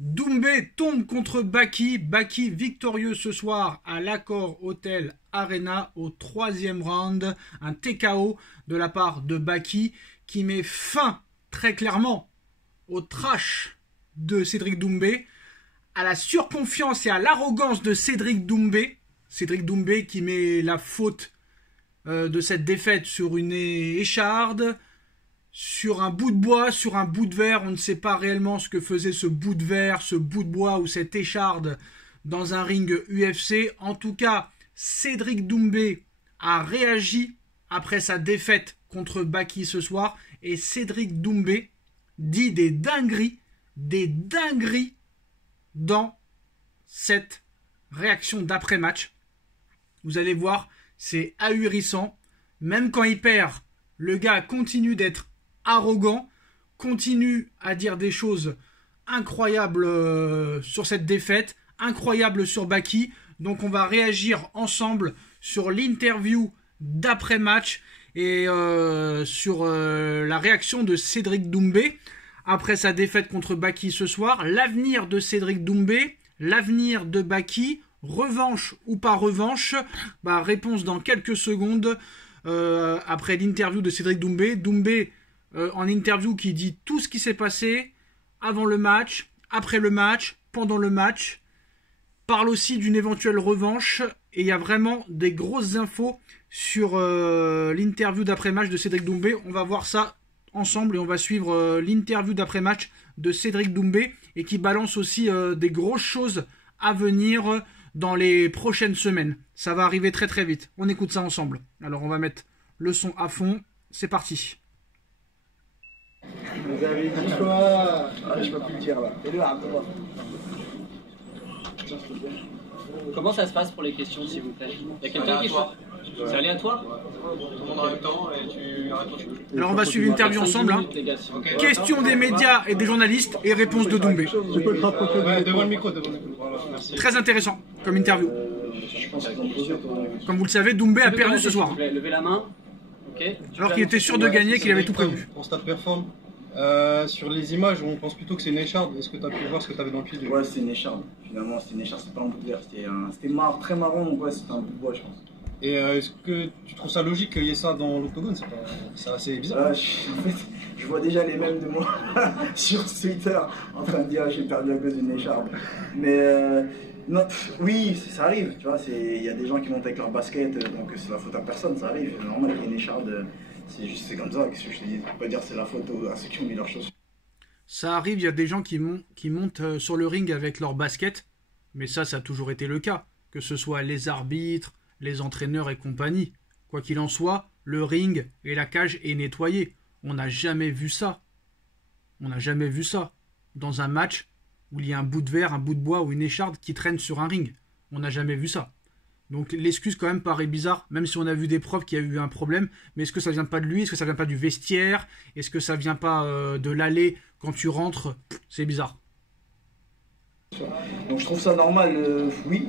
Doumbé tombe contre Baki. Baki victorieux ce soir à l'Accor Hotel Arena au 3e round. Un TKO de la part de Baki qui met fin très clairement au trash de Cédric Doumbé, à la surconfiance et à l'arrogance de Cédric Doumbé. Cédric Doumbé qui met la faute de cette défaite sur une écharde, sur un bout de bois, sur un bout de verre. On ne sait pas réellement ce que faisait ce bout de verre, ce bout de bois ou cette écharde dans un ring UFC. En tout cas, Cédric Doumbé a réagi après sa défaite contre Baki ce soir. Et Cédric Doumbé dit des dingueries dans cette réaction d'après-match. Vous allez voir, c'est ahurissant. Même quand il perd, le gars continue d'être arrogant, continue à dire des choses incroyables sur cette défaite, incroyables sur Baki. Donc on va réagir ensemble sur l'interview d'après-match et sur la réaction de Cédric Doumbé après sa défaite contre Baki ce soir. L'avenir de Cédric Doumbé, l'avenir de Baki, revanche ou pas revanche, réponse dans quelques secondes après l'interview de Cédric Doumbé. Doumbé en interview qui dit tout ce qui s'est passé avant le match, après le match, pendant le match, parle aussi d'une éventuelle revanche et il y a vraiment des grosses infos sur l'interview d'après-match de Cédric Doumbé. On va voir ça ensemble et on va suivre l'interview d'après-match de Cédric Doumbé et qui balance aussi des grosses choses à venir dans les prochaines semaines. Ça va arriver très très vite. On écoute ça ensemble. Alors on va mettre le son à fond. C'est parti. Vous avez dit quoi? Je peux plus le dire là. Comment ça se passe pour les questions, s'il vous plaît? Il y a quelqu'un qui fait? C'est aléatoire? Tout le monde a le temps et tu arrêtes quand tu veux. Alors on va suivre l'interview ensemble. Questions des médias et des journalistes et réponses de Doumbé. Ouais, devant le micro. Voilà, merci. Très intéressant comme interview. Comme vous le savez, Doumbé a perdu ce soir. Levez la main. Okay. Alors qu'il était sûr de gagner, qu'il avait tout prévu. Pour Stade Perform, sur les images, on pense plutôt que c'est une écharde. Est-ce que tu as pu voir ce que tu avais dans le pied? Ouais, c'est une écharde. Finalement, c'est une écharde, c'est pas un bout de verre. C'était très marrant, donc ouais, c'était un bout de bois, je pense. Et est-ce que tu trouves ça logique qu'il y ait ça dans l'octogone? C'est assez bizarre. En fait, je vois déjà les mêmes de moi sur Twitter en train de dire j'ai perdu à cause d'une écharde. Mais non, oui, ça arrive, tu vois. Il y a des gens qui montent avec leur basket, donc c'est la faute à personne, ça arrive. C'est normal qu'il y ait une écharde. C'est comme ça. Qu'est-ce que je te dis? Je peux pas dire c'est la faute à ceux qui ont mis leurs chaussures. Ça arrive, il y a des gens qui montent sur le ring avec leur basket, mais ça a toujours été le cas. Que ce soit les arbitres, les entraîneurs et compagnie. Quoi qu'il en soit, le ring et la cage est nettoyé. On n'a jamais vu ça. On n'a jamais vu ça dans un match où il y a un bout de verre, un bout de bois ou une écharde qui traîne sur un ring. On n'a jamais vu ça. Donc l'excuse quand même paraît bizarre, même si on a vu des preuves qu'il y a eu un problème. Mais est-ce que ça vient pas de lui? Est-ce que ça vient pas du vestiaire? Est-ce que ça vient pas de l'allée quand tu rentres? C'est bizarre. Donc je trouve ça normal, oui.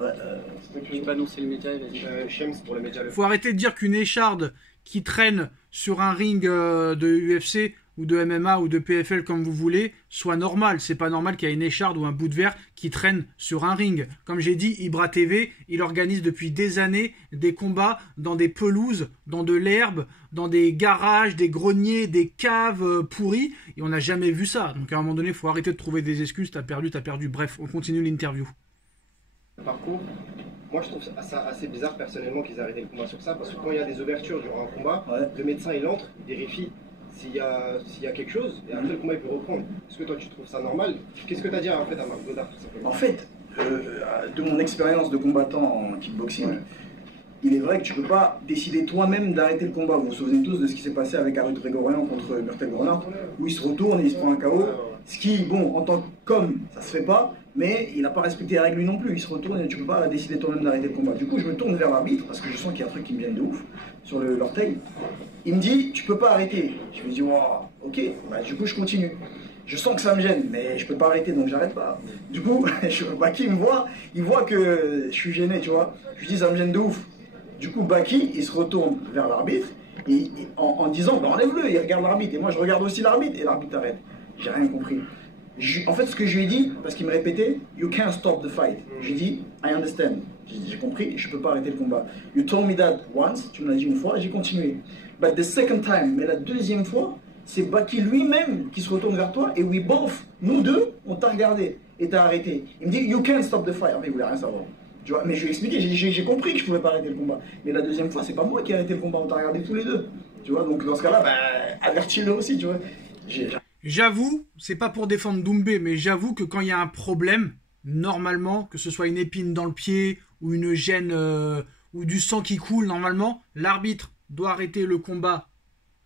Je peux annoncer le média, vas-y. Shems pour les médias. Faut arrêter de dire qu'une écharde qui traîne sur un ring de UFC ou de MMA ou de PFL comme vous voulez soit normale. C'est pas normal qu'il y ait une écharde ou un bout de verre qui traîne sur un ring. Comme j'ai dit, Ibra TV, il organise depuis des années des combats dans des pelouses, dans de l'herbe, dans des garages, des greniers, des caves pourries. Et on n'a jamais vu ça. Donc à un moment donné, il faut arrêter de trouver des excuses. T'as perdu. Bref, on continue l'interview. Parcours. Moi je trouve ça assez bizarre personnellement qu'ils aient arrêté le combat sur ça, parce que quand il y a des ouvertures durant un combat, le médecin il entre, il vérifie s'il y a quelque chose, et après le combat il peut reprendre. Est-ce que toi tu trouves ça normal? Qu'est-ce que tu as à dire en fait à Marc Godard tout simplement? En fait, de mon expérience de combattant en kickboxing, il est vrai que tu peux pas décider toi-même d'arrêter le combat. Vous vous souvenez tous de ce qui s'est passé avec Arnaud Grégorian contre Murtel Grenard, où il se retourne et il se prend un KO. Ce qui, bon, en tant qu'homme, ça se fait pas, mais il n'a pas respecté les règles lui non plus. Il se retourne et tu peux pas décider toi-même d'arrêter le combat. Du coup, je me tourne vers l'arbitre, parce que je sens qu'il y a un truc qui me vient de ouf, sur l'orteil. Il me dit, tu peux pas arrêter. Je me dis, wow, ok, du coup, je continue. Je sens que ça me gêne, mais je peux pas arrêter, donc j'arrête pas. Du coup, Baki me voit, il voit que je suis gêné, tu vois. Je lui dis, ça me gêne de ouf. Du coup, Baki, il se retourne vers l'arbitre, en disant, enlève-le, il regarde l'arbitre. Et moi, je regarde aussi l'arbitre, et l'arbitre arrête. J'ai rien compris. En fait, ce que je lui ai dit, parce qu'il me répétait, you can't stop the fight. Je lui ai dit, I understand. J'ai compris, je peux pas arrêter le combat. You told me that once, tu me l'as dit une fois, j'ai continué. But the second time, mais la deuxième fois, c'est Baki lui-même qui se retourne vers toi et we both, nous deux, on t'a regardé et t'as arrêté. Il me dit, you can't stop the fight. En fait, il voulait rien savoir. Tu vois, mais je lui ai expliqué, j'ai compris que je pouvais pas arrêter le combat. Mais la deuxième fois, c'est pas moi qui ai arrêté le combat, on t'a regardé tous les deux. Tu vois, donc dans ce cas-là, avertis-le aussi, tu vois. J'avoue, c'est pas pour défendre Doumbé, mais j'avoue que quand il y a un problème, normalement, que ce soit une épine dans le pied ou une gêne ou du sang qui coule, normalement, l'arbitre doit arrêter le combat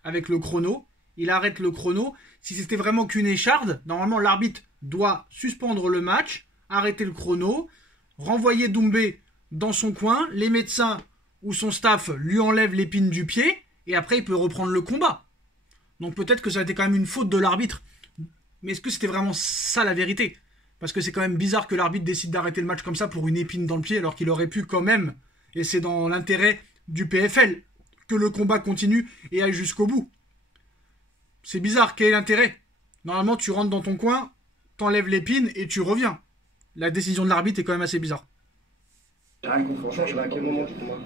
avec le chrono. Il arrête le chrono. Si c'était vraiment qu'une écharde, normalement, l'arbitre doit suspendre le match, arrêter le chrono, renvoyer Doumbé dans son coin, les médecins ou son staff lui enlèvent l'épine du pied, et après, il peut reprendre le combat. Donc peut-être que ça a été quand même une faute de l'arbitre. Mais est-ce que c'était vraiment ça la vérité? Parce que c'est quand même bizarre que l'arbitre décide d'arrêter le match comme ça pour une épine dans le pied alors qu'il aurait pu quand même, et c'est dans l'intérêt du PFL, que le combat continue et aille jusqu'au bout. C'est bizarre, quel est l'intérêt? Normalement tu rentres dans ton coin, t'enlèves l'épine et tu reviens. La décision de l'arbitre est quand même assez bizarre. J'ai rien compris, franchement, je sais pas à quel moment du combat.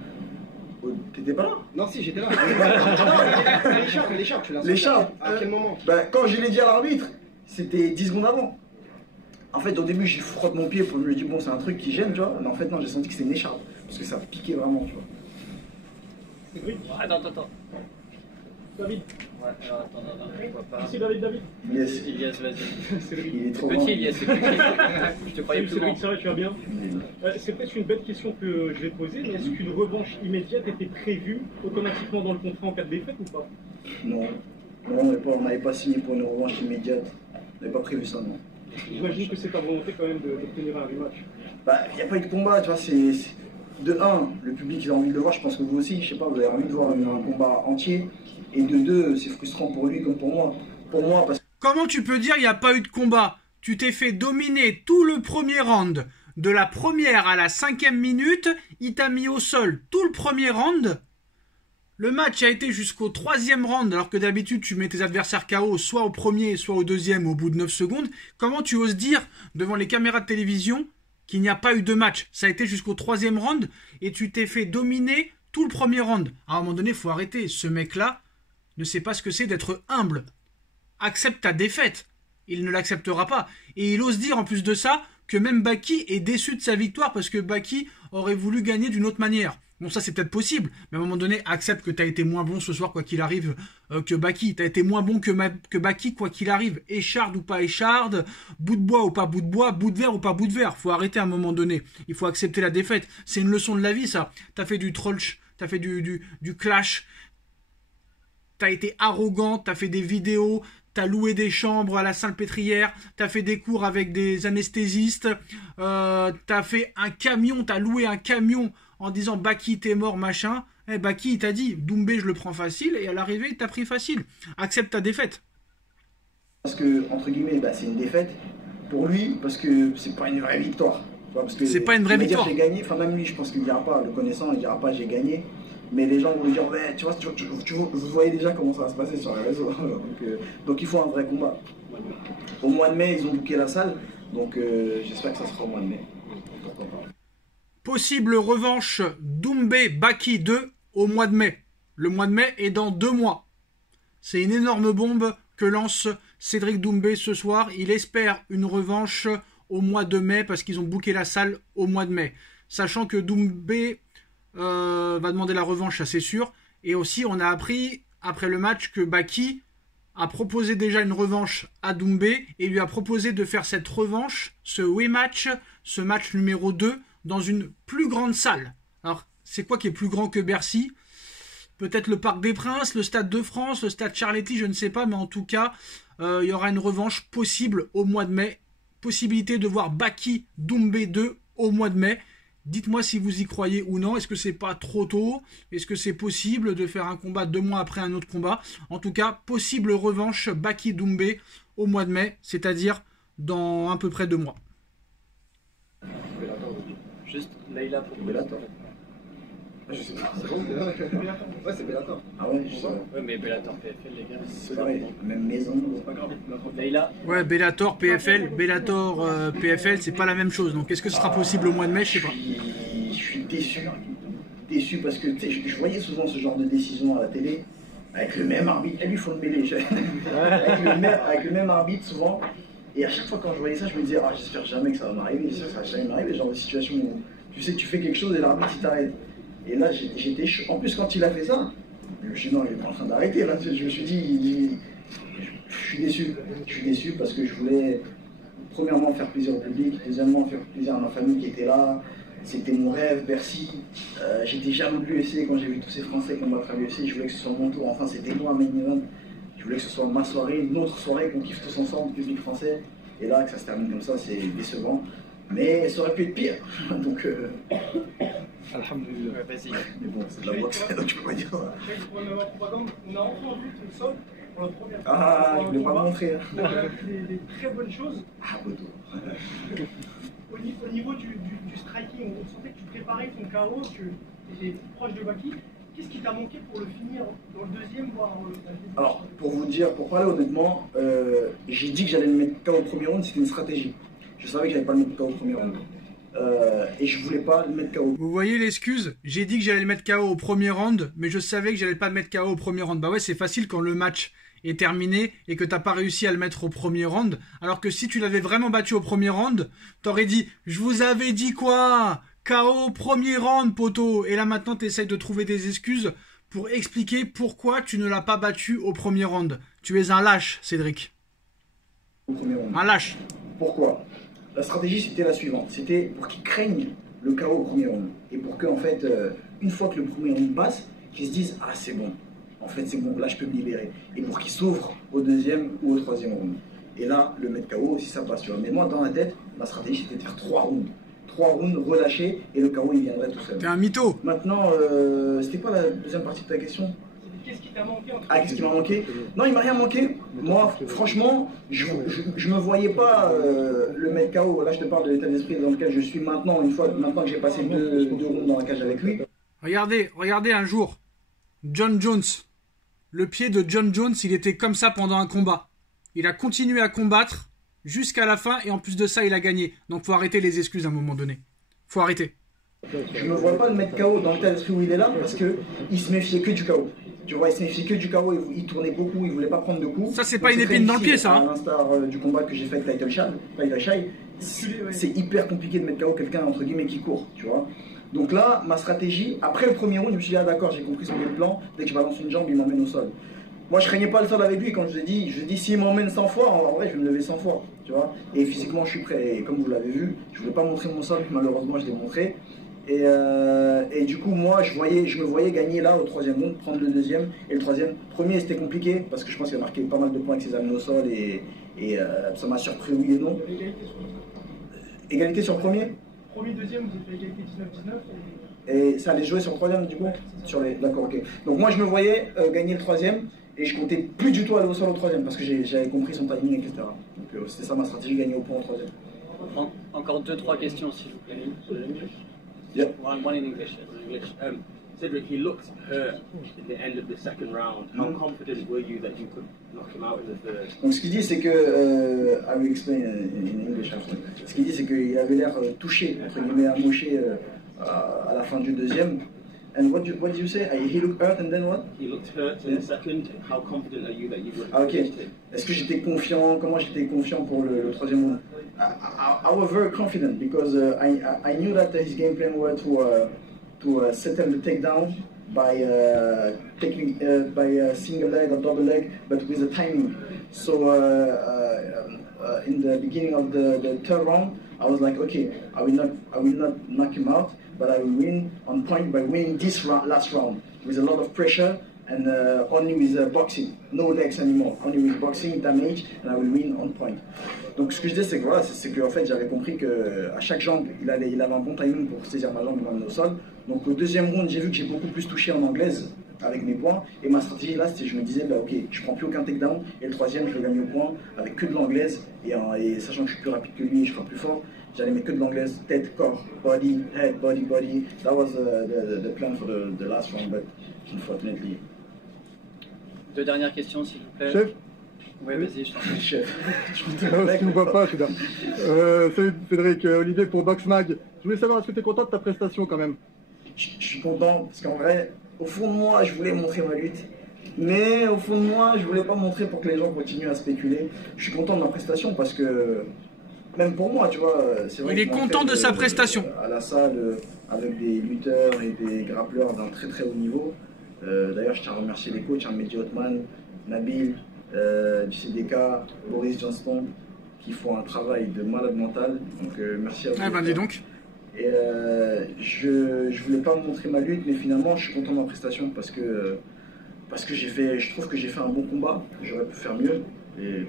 T'étais pas là? Non, si, j'étais là. Non, l'écharpe, tu l'as sorti. L'écharpe? À quel moment? Quand je l'ai dit à l'arbitre, c'était 10 secondes avant. En fait, au début, je frotte mon pied pour lui dire, bon, c'est un truc qui gêne, tu vois. Mais en fait, non, j'ai senti que c'était une écharpe. Parce que ça piquait vraiment, tu vois. Attends. David. Ouais, alors attends, je vois pas. Ici, David. Yes. Ilias, vas-y. Il est trop Petit, grand. Ilias, c'est petit. Je te croyais Salut plus grand. Cédric, ça va, tu vas bien? C'est peut-être une bête question que je vais poser, mais est-ce qu'une revanche immédiate était prévue automatiquement dans le contrat en cas de défaite ou pas? Non. Non, on n'avait pas signé pour une revanche immédiate. On n'avait pas prévu ça, non. J'imagine que c'est ta volonté quand même d'obtenir un rematch. Il n'y a pas eu de combat, tu vois, c'est... De un, le public il a envie de le voir, je pense que vous aussi, je sais pas, vous avez envie de voir un combat entier. Et de deux, c'est frustrant pour lui comme pour moi. Pour moi, parce que... Comment tu peux dire il n'y a pas eu de combat? Tu t'es fait dominer tout le premier round. De la première à la 5e minute, il t'a mis au sol tout le premier round. Le match a été jusqu'au 3e round, alors que d'habitude tu mets tes adversaires KO soit au premier, soit au deuxième au bout de 9 secondes. Comment tu oses dire devant les caméras de télévision qu'il n'y a pas eu de match? Ça a été jusqu'au 3e round et tu t'es fait dominer tout le premier round. À un moment donné, il faut arrêter. Ce mec-là ne sait pas ce que c'est d'être humble. Accepte ta défaite. Il ne l'acceptera pas. Et il ose dire en plus de ça que même Baki est déçu de sa victoire parce que Baki aurait voulu gagner d'une autre manière. Bon, ça c'est peut-être possible, mais à un moment donné, accepte que tu as été moins bon ce soir quoi qu'il arrive que Baki. Tu as été moins bon que Baki quoi qu'il arrive. Écharde ou pas écharde, bout de bois ou pas bout de bois, bout de verre ou pas bout de verre. Faut arrêter à un moment donné. Il faut accepter la défaite. C'est une leçon de la vie ça. Tu as fait du trolch, tu as fait du clash. T'as été arrogant, t'as fait des vidéos, t'as loué des chambres à la Salpêtrière, t'as fait des cours avec des anesthésistes, t'as fait un camion, t'as loué un camion en disant Baki t'es mort machin. Baki il t'a dit Doumbé je le prends facile et à l'arrivée il t'a pris facile. Accepte ta défaite. Parce que entre guillemets c'est une défaite pour lui parce que c'est pas une vraie victoire. C'est pas une vraie victoire. J'ai gagné, enfin même lui je pense qu'il dira pas, le connaissant il dira pas j'ai gagné. Mais les gens vont lui dire, ouais, tu vois, vous voyez déjà comment ça va se passer sur les réseaux. Donc il faut un vrai combat. Au mois de mai, ils ont booké la salle. Donc j'espère que ça sera au mois de mai. Pourquoi pas. Possible revanche Doumbé-Baki 2 au mois de mai. Le mois de mai est dans 2 mois. C'est une énorme bombe que lance Cédric Doumbé ce soir. Il espère une revanche au mois de mai parce qu'ils ont booké la salle au mois de mai. Sachant que Doumbé va demander la revanche, ça c'est sûr. Et aussi on a appris après le match que Baki a proposé déjà une revanche à Doumbé et lui a proposé de faire cette revanche, ce rematch, ce match numéro 2 dans une plus grande salle. Alors c'est quoi qui est plus grand que Bercy? Peut-être le Parc des Princes, le Stade de France, le Stade Charletti, je ne sais pas, mais en tout cas il y aura une revanche possible au mois de mai. Possibilité de voir Baki Doumbé 2 au mois de mai. Dites-moi si vous y croyez ou non. Est-ce que c'est pas trop tôt? Est-ce que c'est possible de faire un combat 2 mois après un autre combat? En tout cas, possible revanche Baki Doumbé au mois de mai, c'est-à-dire dans à peu près 2 mois. Juste Leïla pour Bellator. Je sais pas. C'est bon, ouais, c'est Bellator. Ah ouais, je sais pas. Ouais, mais Bellator PFL, les gars. C'est pareil, même maison, c'est pas grave. Leïla. Ouais, Bellator, PFL, Bellator, PFL, c'est pas la même chose. Donc est-ce que ce sera possible au mois de mai? Je sais pas. Je suis déçu. Déçu parce que tu sais, je voyais souvent ce genre de décision à la télé, avec le même arbitre. Et lui, il faut le mêler. Avec le même arbitre souvent. Et à chaque fois quand je voyais ça, je me disais, ah, j'espère jamais que ça va m'arriver. J'espère que ça va jamais m'arriver. Genre de situation où tu sais que tu fais quelque chose et l'arbitre il t'arrête. Et là, j'étais chaud. En plus, quand il a fait ça, je me suis dit, non, il est pas en train d'arrêter. Là, je me suis dit, je suis déçu. Je suis déçu parce que je voulais, premièrement, faire plaisir au public, deuxièmement, faire plaisir à ma famille qui était là. C'était mon rêve, Bercy. J'étais jamais au l'UFC quand j'ai vu tous ces Français combattre à l'UFC. Je voulais que ce soit mon tour. Enfin, c'était moi, main event. Je voulais que ce soit ma soirée, notre soirée, qu'on kiffe tous ensemble, public français. Et là, que ça se termine comme ça, c'est décevant. Mais ça aurait pu être pire. Donc, Alhamdulillah. Vas-y. mais bon, c'est de la boxe, donc je peux pas dire. On a entendu ton sol pour la première fois. Ah, je voulais pas me montrer. On a vu des très bonnes choses. Ah, Bodo. Au niveau du striking, on sentait que tu préparais ton KO, que tu étais proche de Baki. Qu'est-ce qui t'a manqué pour le finir dans le deuxième, voire dans le deuxième? Alors, pour parler honnêtement, j'ai dit que j'allais le mettre KO au premier round, c'était une stratégie. Je savais que j'allais pas le mettre KO au premier round. Et je voulais pas le mettre KO. Vous voyez l'excuse? J'ai dit que j'allais le mettre KO au premier round, mais je savais que j'allais pas le mettre KO au premier round. Bah ouais, c'est facile quand le match est terminé et que t'as pas réussi à le mettre au premier round. Alors que si tu l'avais vraiment battu au premier round, t'aurais dit « Je vous avais dit quoi ? KO premier round, poteau !» Et là maintenant, t'essayes de trouver des excuses pour expliquer pourquoi tu ne l'as pas battu au premier round. Tu es un lâche, Cédric. Au premier round. Un lâche. Pourquoi? La stratégie c'était la suivante, c'était pour qu'ils craignent le KO au premier round. Et pour qu'en fait, une fois que le premier round passe, qu'ils se disent « Ah c'est bon, en fait c'est bon, là je peux me libérer ». Et pour qu'ils s'ouvrent au deuxième ou au troisième round. Et là, le mettre KO si ça passe, tu vois. Mais moi dans la tête, ma stratégie c'était de faire 3 rounds. 3 rounds relâchés et le KO il viendrait tout seul. T'es un mytho. Maintenant, c'était quoi la deuxième partie de ta question? Qu'est-ce qui t'a manqué entre Ah, qu'est-ce qui m'a manqué? Non, il m'a rien manqué. Moi, franchement, je me voyais pas le mettre KO. Là, je te parle de l'état d'esprit dans lequel je suis maintenant, maintenant que j'ai passé deux rounds dans la cage avec lui. Regardez un jour, John Jones. Le pied de John Jones, il était comme ça pendant un combat. Il a continué à combattre jusqu'à la fin et en plus de ça, il a gagné. Donc, faut arrêter les excuses à un moment donné. Faut arrêter. Je me vois pas le mettre KO dans l'état d'esprit où il est là parce qu'il se méfiait que du KO. Tu vois, il se méfiait que du KO, il tournait beaucoup, il voulait pas prendre de coups. Ça, c'est pas une épine dans le pied, ça. À l'instar du combat que j'ai fait avec Title Shy, c'est hyper compliqué de mettre KO quelqu'un entre guillemets qui court, tu vois. Donc là, ma stratégie, après le premier round, je me suis dit, ah d'accord, j'ai compris son plan, dès que je balance une jambe, il m'emmène au sol. Moi, je craignais pas le sol avec lui, quand je dis s'il m'emmène 100 fois, en vrai, je vais me lever 100 fois, tu vois. Et physiquement, je suis prêt, et comme vous l'avez vu, je voulais pas montrer mon sol, malheureusement, je l'ai montré. Et du coup, moi, je me voyais gagner là au troisième round, prendre le deuxième et le troisième. Premier, c'était compliqué parce que je pense qu'il a marqué pas mal de points avec ses amis au sol et ça m'a surpris, oui et non. Égalité sur le premier? Premier, deuxième, vous êtes à égalité 19-19. Et ça allait jouer sur le troisième du coup? D'accord, ok. Donc moi, je me voyais gagner le troisième et je comptais plus du tout aller au sol au troisième parce que j'avais compris son timing, etc. Donc c'était ça ma stratégie, gagner au point au troisième. Encore 2-3 questions, s'il vous plaît. Yeah. One in English. Cedric, he looked hurt at the end of the second round. How confident were you that you could knock him out in the third? Donc ce qu'il dit c'est que, I will explain in English after. Ce qu'il dit c'est qu'il avait l'air touché, entre guillemets, amoché à la fin du deuxième. And what did you say? He looked hurt and then what? He looked hurt in the second. How confident are you that you would Ah ok. finish him? Est-ce que j'étais confiant? Comment j'étais confiant pour le troisième round? I was very confident because I knew that his game plan was to settle the takedown by single leg or double leg, but with the timing. So in the beginning of the third round, I was like, okay, I will not knock him out, but I will win on point by winning this last round with a lot of pressure and only with boxing, no legs anymore, only with boxing damage, and I will win on point. Donc ce que je dis c'est que voilà, c'est que en fait j'avais compris que à chaque jambe il avait un bon timing pour saisir ma jambe et m'emmener au sol. Donc au deuxième round j'ai vu que j'ai beaucoup plus touché en anglaise avec mes points. Et ma stratégie là, c'était je me disais, bah ok, je prends plus aucun takedown. Et le troisième, je le gagne au point avec que de l'anglaise. Et sachant que je suis plus rapide que lui et je serai plus fort, j'allais mettre que de l'anglaise, tête, corps, body, head, body, body. That was the plan for the last round, but unfortunately. 2 dernières questions, s'il vous plaît. Chef. Ouais, vas-y, je t'en prie. Chef. Tu ne vois pas, c'est là. Salut Cédric, Olivier pour Boxmag. Je voulais savoir, est-ce que tu es content de ta prestation quand même? Je suis content parce qu'en vrai, au fond de moi, je voulais montrer ma lutte. Mais au fond de moi, je voulais pas montrer pour que les gens continuent à spéculer. Je suis content de ma prestation parce que, même pour moi, tu vois, c'est vrai. Il est content de sa prestation. À la salle, avec des lutteurs et des grappleurs d'un très très haut niveau. D'ailleurs, je tiens à remercier les coachs, Mehdi Othman, Nabil, du CDK, Boris Johnston, qui font un travail de malade mental. Donc merci à vous. Ah ben dis donc. Et je voulais pas montrer ma lutte, mais finalement je suis content de ma prestation parce que je trouve que j'ai fait un bon combat. J'aurais pu faire mieux,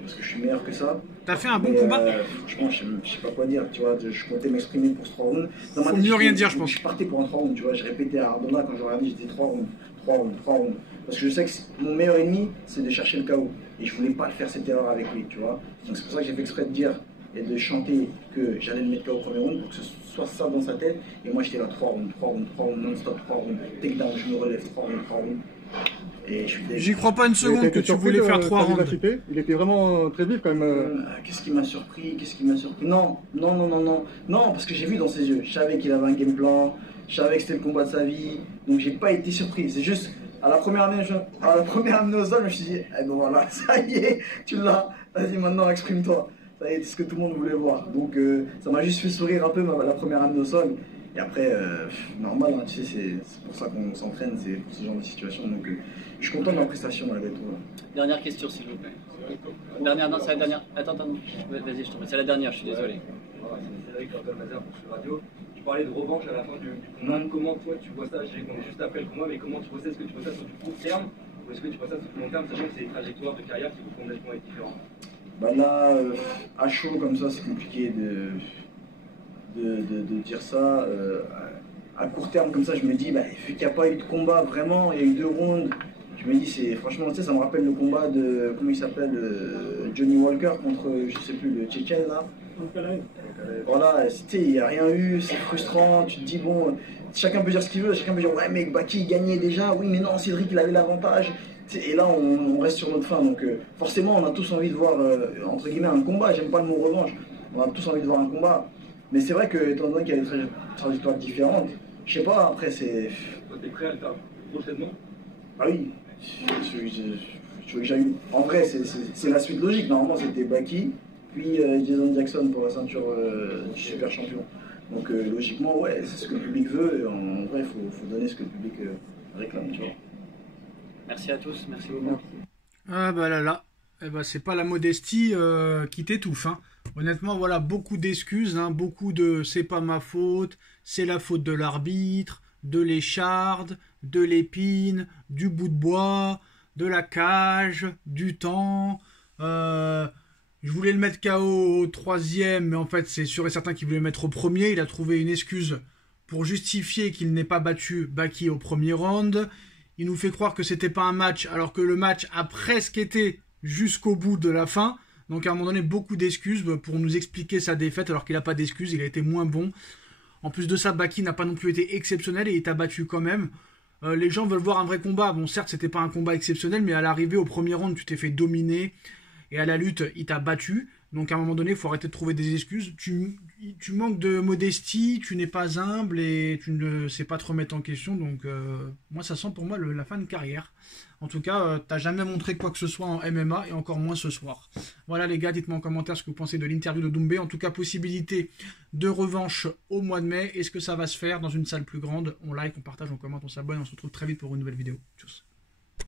parce que je suis meilleur que ça. T'as fait un bon combat. Franchement, je sais pas quoi dire. Tu vois, je comptais m'exprimer pour ce 3 rounds. Dans Faut mieux rien dire, je pense. Je partais pour un 3 rounds. Tu vois, je répétais à Ardonna quand j'aurais dit, j'étais 3 rounds, 3 rounds, 3 rounds. Parce que je sais que mon meilleur ennemi, c'est de chercher le KO. Et je voulais pas faire cette erreur avec lui, tu vois. Donc c'est pour ça que j'ai fait exprès de dire et de chanter que j'allais le mettre KO au premier round pour que ce soit ça dans sa tête. Et moi j'étais là 3 rounds, 3 rounds, 3 rounds, non-stop 3 rounds, takedown, je me relève 3 rounds, 3 rounds. Et je suis J'y crois pas une seconde que tu voulais faire 3 rounds. Il était vraiment très vif quand même. Qu'est-ce qui m'a surpris? Non, parce que j'ai vu dans ses yeux. Je savais qu'il avait un game plan, je savais que c'était le combat de sa vie, donc j'ai pas été surpris. C'est juste, à la première amenée au sol, je me suis dit, eh ben voilà, ça y est, tu l'as, vas-y maintenant exprime-toi. Ça y est, c'est ce que tout le monde voulait voir. Donc ça m'a juste fait sourire un peu la première amenée au sol. Et après, normal, hein, tu sais, c'est pour ça qu'on s'entraîne, c'est pour ce genre de situation. Donc je suis content de ma prestation malgré tout. Dernière question, s'il vous plaît. Dernière, non, c'est la dernière. Attends, vas-y, je t'en prie, c'est la dernière, je suis désolé. C'est Cédric Mazer pour Sud Radio. Tu parlais de revanche à la fin du combat. Comment toi tu vois ça? Je sais qu'on est juste après le combat, mais comment tu vois ça? Est-ce que tu vois ça sur du court terme ou est-ce que tu vois ça sur du long terme, sachant que c'est des trajectoires de carrière qui vont complètement être différentes? Bah là, à chaud comme ça, c'est compliqué de dire ça. À court terme comme ça, je me dis, bah, vu qu'il n'y a pas eu de combat vraiment, il y a eu 2 rounds. Je me dis, c'est franchement, tu sais, ça me rappelle le combat de, comment il s'appelle, Johnny Walker contre, je sais plus, le Tchétchène là. Voilà, il n'y a rien eu, c'est frustrant, tu te dis, bon, chacun peut dire ce qu'il veut, chacun peut dire, ouais, mec, Baki il gagnait déjà, oui, mais non, Cédric il avait l'avantage. Et là, on reste sur notre fin, donc forcément, on a tous envie de voir, entre guillemets, un combat. J'aime pas le mot revanche, on a tous envie de voir un combat. Mais c'est vrai que, étant donné qu'il y a des trajectoires différentes, je sais pas, après, c'est. Toi, t'es prêt à le faire prochainement? Ah oui, en vrai, c'est la suite logique. Normalement, c'était Baki, puis Jason Jackson pour la ceinture du super champion. Donc, logiquement, ouais, c'est ce que le public veut. Et en vrai, il faut donner ce que le public réclame, tu vois. Merci à tous, merci beaucoup. Ah bah là, eh bah, c'est pas la modestie qui t'étouffe. Hein. Honnêtement, voilà, beaucoup d'excuses, hein, beaucoup de c'est pas ma faute, c'est la faute de l'arbitre, de l'écharde, de l'épine, du bout de bois, de la cage, du temps. Je voulais le mettre KO au 3e, mais en fait c'est sûr et certain qu'il voulait le mettre au premier. Il a trouvé une excuse pour justifier qu'il n'ait pas battu Baki au premier round. Il nous fait croire que c'était pas un match, alors que le match a presque été jusqu'au bout de la fin. Donc à un moment donné, beaucoup d'excuses pour nous expliquer sa défaite, alors qu'il n'a pas d'excuses, il a été moins bon. En plus de ça, Baki n'a pas non plus été exceptionnel et il t'a battu quand même. Les gens veulent voir un vrai combat. Bon, certes, c'était pas un combat exceptionnel, mais à l'arrivée, au premier round, tu t'es fait dominer. Et à la lutte, il t'a battu. Donc à un moment donné, il faut arrêter de trouver des excuses. Tu manques de modestie, tu n'es pas humble et tu ne sais pas te remettre en question. Donc moi, ça sent pour moi la fin de carrière. En tout cas, t'as jamais montré quoi que ce soit en MMA et encore moins ce soir. Voilà les gars, dites-moi en commentaire ce que vous pensez de l'interview de Doumbé. En tout cas, possibilité de revanche au mois de mai. Est-ce que ça va se faire dans une salle plus grande? On like, on partage, on commente, on s'abonne. On se retrouve très vite pour une nouvelle vidéo. Tchuss.